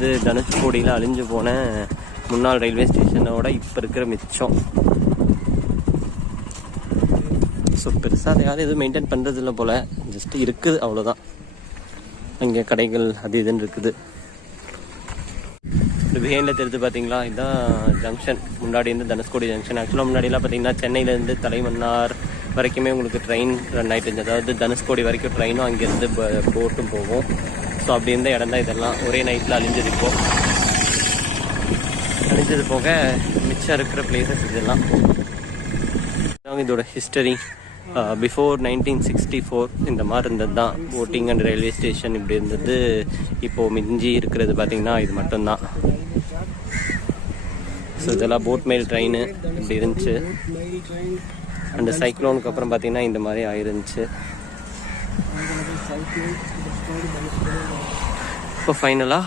இது தனுஷ்கோடியில் அழிஞ்சு போன முன்னாள் ரயில்வே ஸ்டேஷனோட இப்போ இருக்கிற மிச்சம். ஸோ பெருசாக அதை யாரும் எதுவும் மெயின்டைன் பண்ணுறது இல்லை போல், ஜஸ்ட் இருக்குது அவ்வளோதான். அங்கே கடைகள் அது இதுன்னு இருக்குது. இந்த பிஹைண்டில் தெரிஞ்சு பார்த்தீங்களா, இதுதான் ஜங்ஷன். முன்னாடி இருந்து தனுஷ்கோடி ஜங்ஷன். ஆக்சுவலாக முன்னாடிலாம் பார்த்தீங்கன்னா சென்னையிலேருந்து தலைமன்னார் வரைக்குமே உங்களுக்கு ட்ரெயின் ரன் ஆகிட்டு இருந்துச்சு. அதாவது தனுஷ்கோடி வரைக்கும் ட்ரெயினும் அங்கேருந்து போட்டும் போகும். ஸோ அப்படி இருந்த இடம் தான் இதெல்லாம். ஒரே நைட்டில் அழிஞ்சது. இப்போ அழிஞ்சது போக மிச்சம் இருக்கிற பிளேசஸ் இதெல்லாம். இதோட ஹிஸ்டரி பிஃபோர் 1964 இந்த மாதிரி இருந்தது தான் போட்டிங் அண்ட் ரயில்வே ஸ்டேஷன். இப்படி இருந்தது. இப்போது மிஞ்சி இருக்கிறது பார்த்திங்கன்னா இது மட்டும்தான். ஸோ இதெல்லாம் போட் மெயில் ட்ரெயின் இப்படி இருந்துச்சு. அந்த சைக்ளோனுக்கு அப்புறம் பார்த்திங்கன்னா இந்த மாதிரி ஆயிருந்துச்சு. இப்போ ஃபைனலாக